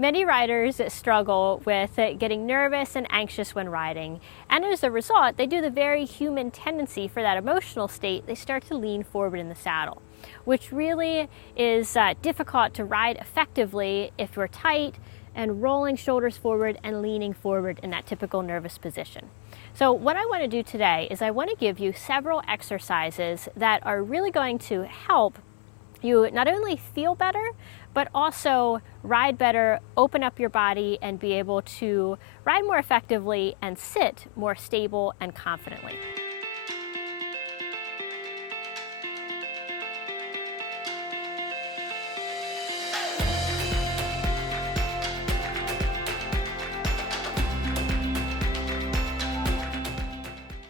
Many riders struggle with getting nervous and anxious when riding, and as a result, they do the very human tendency for that emotional state. They start to lean forward in the saddle, which really is difficult to ride effectively if we're tight and rolling shoulders forward and leaning forward in that typical nervous position. So what I want to do today is I want to give you several exercises that are really going to help you not only feel better, but also ride better, open up your body, and be able to ride more effectively and sit more stable and confidently.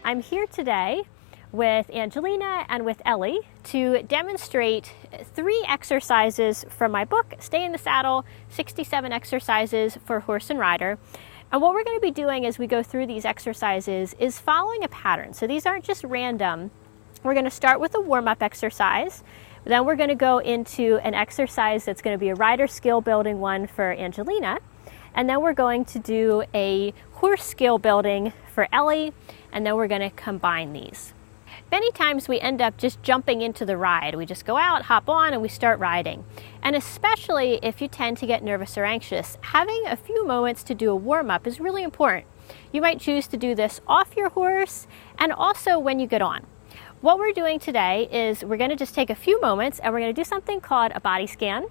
I'm here today with Angelina and with Ellie to demonstrate 3 exercises from my book, Stay in the Saddle, 67 Exercises for Horse and Rider. And what we're going to be doing as we go through these exercises is following a pattern. So these aren't just random. We're going to start with a warm-up exercise. Then we're going to go into an exercise that's going to be a rider skill building one for Angelina. And then we're going to do a horse skill building for Ellie. And then we're going to combine these. Many times we end up just jumping into the ride. We just go out, hop on, and we start riding. And especially if you tend to get nervous or anxious, having a few moments to do a warm-up is really important. You might choose to do this off your horse and also when you get on. What we're doing today is we're going to just take a few moments and we're going to do something called a body scan.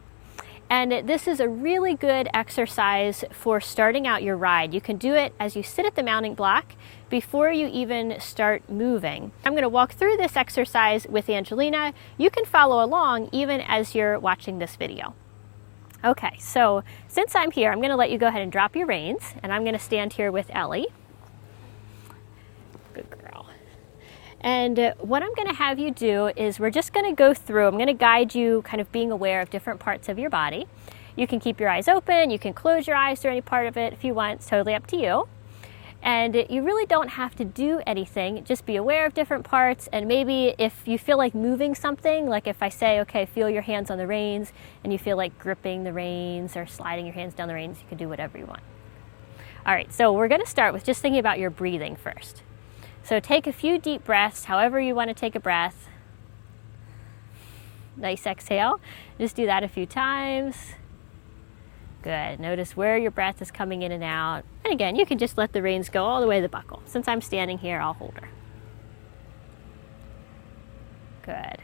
And this is a really good exercise for starting out your ride. You can do it as you sit at the mounting block before you even start moving. I'm going to walk through this exercise with Angelina. You can follow along even as you're watching this video. Okay, so since I'm here, I'm going to let you go ahead and drop your reins, and I'm going to stand here with Ellie. Good girl. And what I'm going to have you do is we're just going to go through, I'm going to guide you kind of being aware of different parts of your body. You can keep your eyes open, you can close your eyes through any part of it if you want, it's totally up to you. And you really don't have to do anything, just be aware of different parts, and maybe if you feel like moving something, like if I say, okay, feel your hands on the reins, and you feel like gripping the reins or sliding your hands down the reins, you can do whatever you want. All right, so we're going to start with just thinking about your breathing first. So take a few deep breaths, however you want to take a breath. Nice exhale. Just do that a few times. Good. Notice where your breath is coming in and out. And again, you can just let the reins go all the way to the buckle. Since I'm standing here, I'll hold her. Good.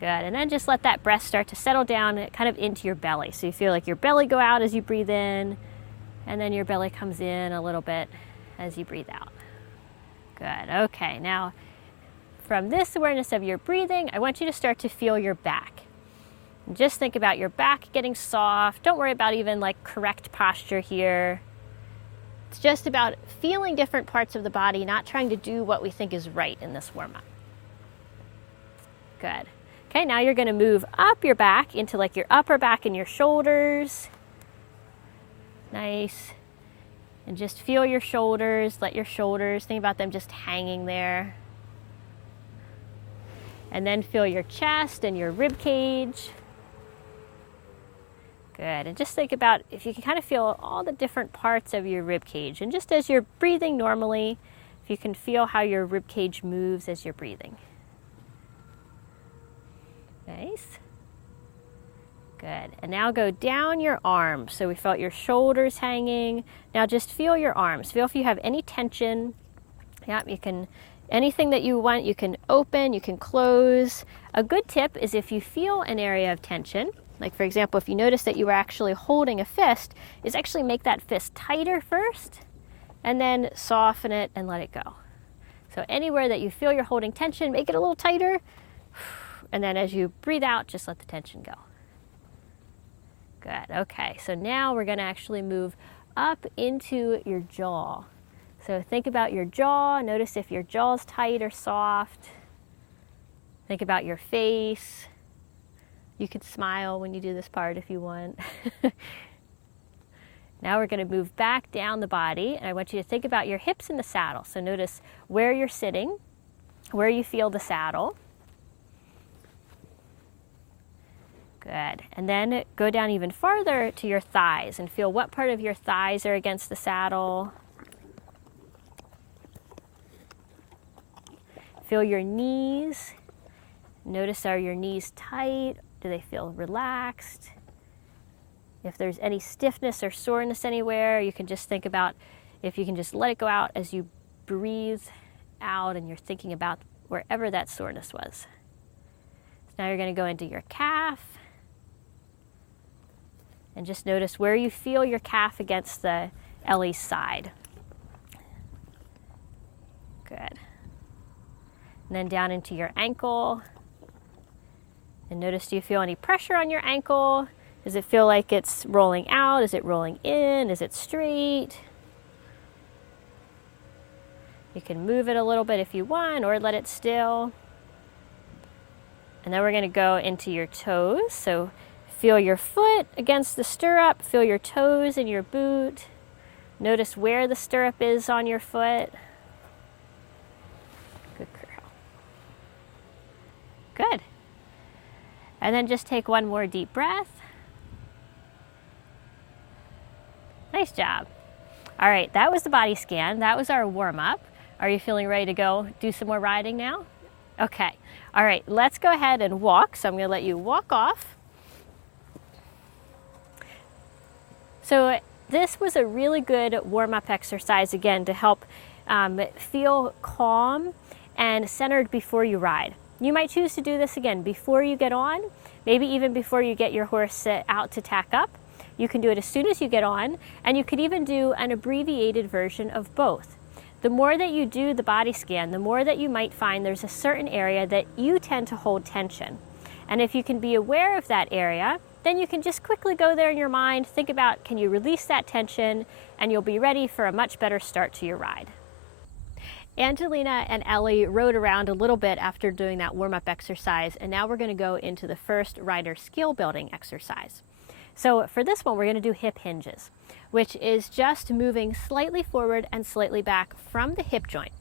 Good. And then just let that breath start to settle down kind of into your belly. So you feel like your belly go out as you breathe in, and then your belly comes in a little bit as you breathe out. Good. Okay. Now, from this awareness of your breathing, I want you to start to feel your back. Just think about your back getting soft. Don't worry about even like correct posture here. It's just about feeling different parts of the body, not trying to do what we think is right in this warm-up. Good. Okay, now you're going to move up your back into like your upper back and your shoulders. Nice. And just feel your shoulders. Let your shoulders, think about them just hanging there. And then feel your chest and your rib cage. Good, and just think about if you can kind of feel all the different parts of your rib cage. And just as you're breathing normally, if you can feel how your rib cage moves as you're breathing. Nice. Good, and now go down your arms. So we felt your shoulders hanging. Now just feel your arms. Feel if you have any tension. Yep, you can, anything that you want, you can open, you can close. A good tip is if you feel an area of tension, like for example, if you notice that you were actually holding a fist, is actually make that fist tighter first and then soften it and let it go. So anywhere that you feel you're holding tension, make it a little tighter. And then as you breathe out, just let the tension go. Good, okay. So now we're gonna actually move up into your jaw. So think about your jaw. Notice if your jaw's tight or soft. Think about your face. You can smile when you do this part if you want. Now we're going to move back down the body, and I want you to think about your hips in the saddle. So notice where you're sitting, where you feel the saddle. Good. And then go down even farther to your thighs and feel what part of your thighs are against the saddle. Feel your knees. Notice, are your knees tight? Do they feel relaxed? If there's any stiffness or soreness anywhere, you can just think about if you can just let it go out as you breathe out and you're thinking about wherever that soreness was. So now you're going to go into your calf and just notice where you feel your calf against the Ellie's side. Good. And then down into your ankle. And notice, do you feel any pressure on your ankle? Does it feel like it's rolling out? Is it rolling in? Is it straight? You can move it a little bit if you want, or let it still. And then we're going to go into your toes. So feel your foot against the stirrup. Feel your toes in your boot. Notice where the stirrup is on your foot. Good girl. Good. And then just take one more deep breath. Nice job. All right, that was the body scan. That was our warm-up. Are you feeling ready to go do some more riding now? Okay. All right, let's go ahead and walk. So I'm going to let you walk off. So this was a really good warm-up exercise, again, to help feel calm and centered before you ride. You might choose to do this again before you get on, maybe even before you get your horse out to tack up. You can do it as soon as you get on, and you could even do an abbreviated version of both. The more that you do the body scan, the more that you might find there's a certain area that you tend to hold tension. And if you can be aware of that area, then you can just quickly go there in your mind, think about, can you release that tension, and you'll be ready for a much better start to your ride. Angelina and Ellie rode around a little bit after doing that warm-up exercise, and now we're going to go into the first rider skill building exercise. So for this one, we're going to do hip hinges, which is just moving slightly forward and slightly back from the hip joint.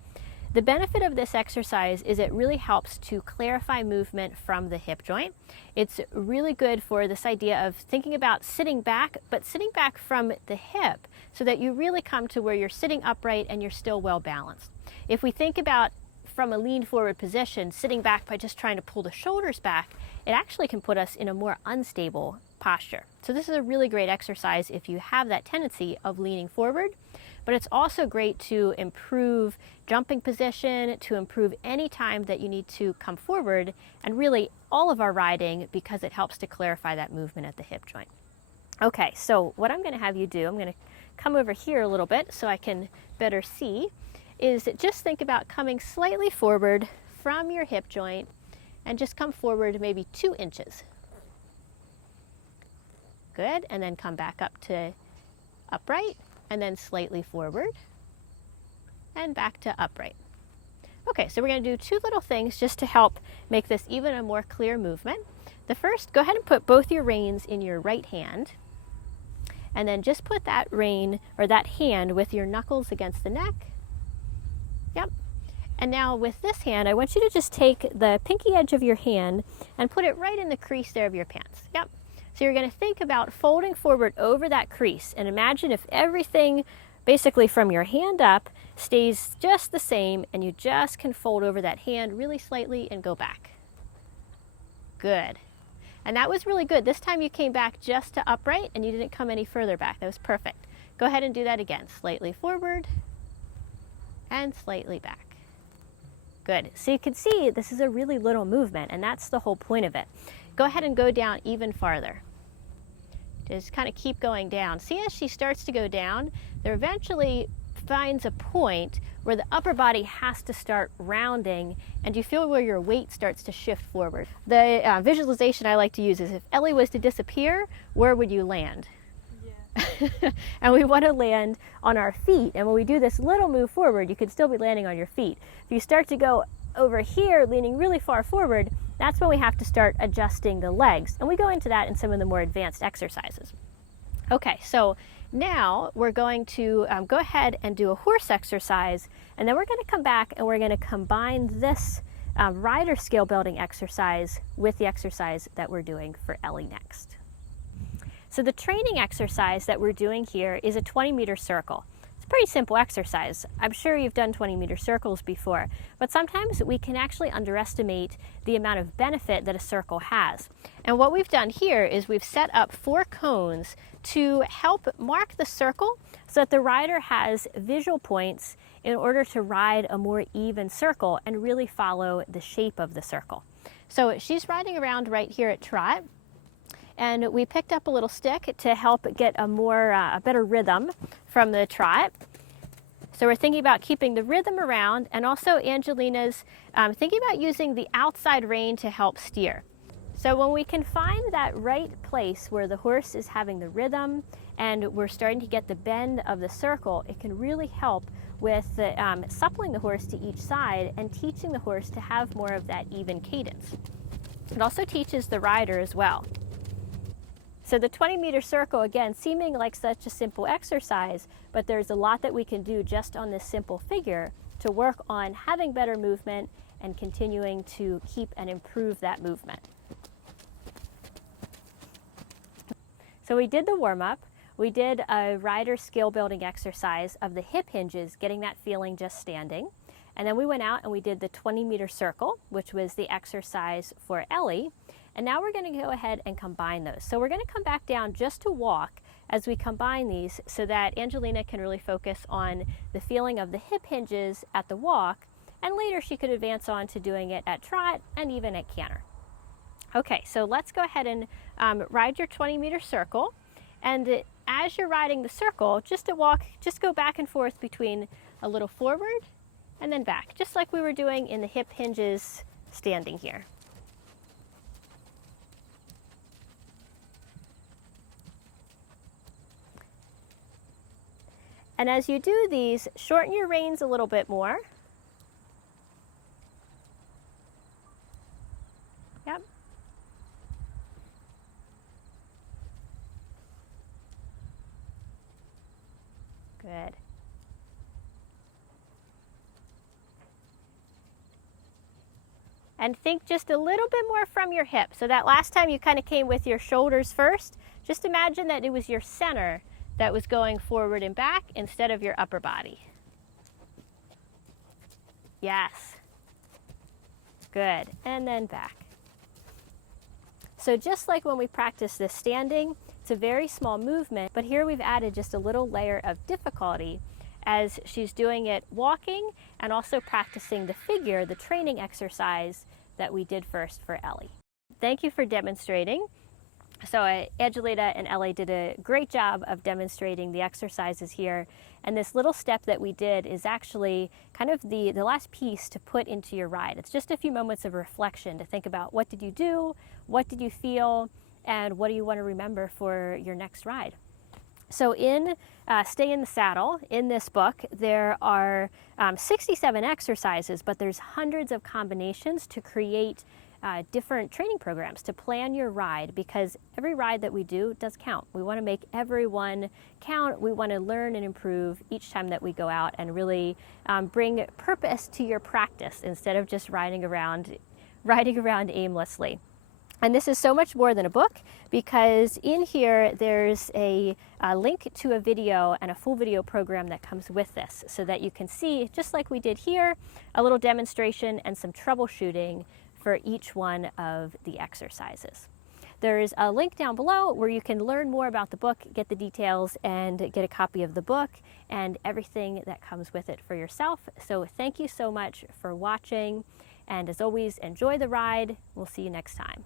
The benefit of this exercise is it really helps to clarify movement from the hip joint. It's really good for this idea of thinking about sitting back, but sitting back from the hip so that you really come to where you're sitting upright and you're still well balanced. If we think about from a lean forward position, sitting back by just trying to pull the shoulders back, it actually can put us in a more unstable posture. So this is a really great exercise if you have that tendency of leaning forward, but it's also great to improve jumping position, to improve any time that you need to come forward, and really all of our riding, because it helps to clarify that movement at the hip joint. Okay, so what I'm going to have you do, I'm going to come over here a little bit so I can better see, is just think about coming slightly forward from your hip joint and just come forward maybe 2 inches. Good, and then come back up to upright, and then slightly forward, and back to upright. Okay, so we're going to do 2 little things just to help make this even a more clear movement. The first, go ahead and put both your reins in your right hand, and then just put that rein, or that hand, with your knuckles against the neck. Yep. And now with this hand, I want you to just take the pinky edge of your hand and put it right in the crease there of your pants. Yep. So you're going to think about folding forward over that crease, and imagine if everything basically from your hand up stays just the same, and you just can fold over that hand really slightly and go back. Good. And that was really good. This time you came back just to upright and you didn't come any further back. That was perfect. Go ahead and do that again. Slightly forward and slightly back. Good. So you can see this is a really little movement, and that's the whole point of it. Go ahead and go down even farther. Just kind of keep going down. See, as she starts to go down, there eventually finds a point where the upper body has to start rounding, and you feel where your weight starts to shift forward. The visualization I like to use is, if Ellie was to disappear, where would you land? Yeah. And we want to land on our feet, and when we do this little move forward, you could still be landing on your feet. If you start to go over here, leaning really far forward, that's when we have to start adjusting the legs, and we go into that in some of the more advanced exercises. Okay, so now we're going to go ahead and do a horse exercise, and then we're going to come back and we're going to combine this rider skill building exercise with the exercise that we're doing for Ellie next. So the training exercise that we're doing here is a 20-meter circle. It's a pretty simple exercise. I'm sure you've done 20-meter circles before, but sometimes we can actually underestimate the amount of benefit that a circle has. And what we've done here is we've set up 4 cones to help mark the circle so that the rider has visual points in order to ride a more even circle and really follow the shape of the circle. So she's riding around right here at trot, and we picked up a little stick to help get a better rhythm from the trot. So we're thinking about keeping the rhythm around, and also Angelina's thinking about using the outside rein to help steer. So when we can find that right place where the horse is having the rhythm and we're starting to get the bend of the circle, it can really help with suppling the horse to each side and teaching the horse to have more of that even cadence. It also teaches the rider as well. So the 20-meter circle, again, seeming like such a simple exercise, but there's a lot that we can do just on this simple figure to work on having better movement and continuing to keep and improve that movement. So we did the warm-up. We did a rider skill building exercise of the hip hinges, getting that feeling just standing. And then we went out and we did the 20-meter circle, which was the exercise for Ellie. And now we're going to go ahead and combine those. So we're going to come back down just to walk as we combine these so that Angelina can really focus on the feeling of the hip hinges at the walk, and later she could advance on to doing it at trot and even at canter. Okay, so let's go ahead and ride your 20-meter circle. And as you're riding the circle, just go back and forth between a little forward and then back, just like we were doing in the hip hinges standing here. And as you do these, shorten your reins a little bit more. Yep. Good. And think just a little bit more from your hip. So that last time you kind of came with your shoulders first, just imagine that it was your center that was going forward and back instead of your upper body. Yes. Good. And then back. So just like when we practice this standing, it's a very small movement, but here we've added just a little layer of difficulty as she's doing it walking and also practicing the figure, the training exercise that we did first for Ellie. Thank you for demonstrating. So Angelina and Ellie did a great job of demonstrating the exercises here. And this little step that we did is actually kind of the last piece to put into your ride. It's just a few moments of reflection to think about what did you do, what did you feel, and what do you want to remember for your next ride. So in Stay in the Saddle, in this book, there are 67 exercises, but there's hundreds of combinations to create different training programs to plan your ride, because every ride that we do does count. We want to make every one count. We want to learn and improve each time that we go out and really bring purpose to your practice instead of just riding around aimlessly. And this is so much more than a book, because in here there's a link to a video and a full video program that comes with this, so that you can see, just like we did here, a little demonstration and some troubleshooting for each one of the exercises. There's a link down below where you can learn more about the book, get the details, and get a copy of the book and everything that comes with it for yourself. So thank you so much for watching, and as always, enjoy the ride. We'll see you next time.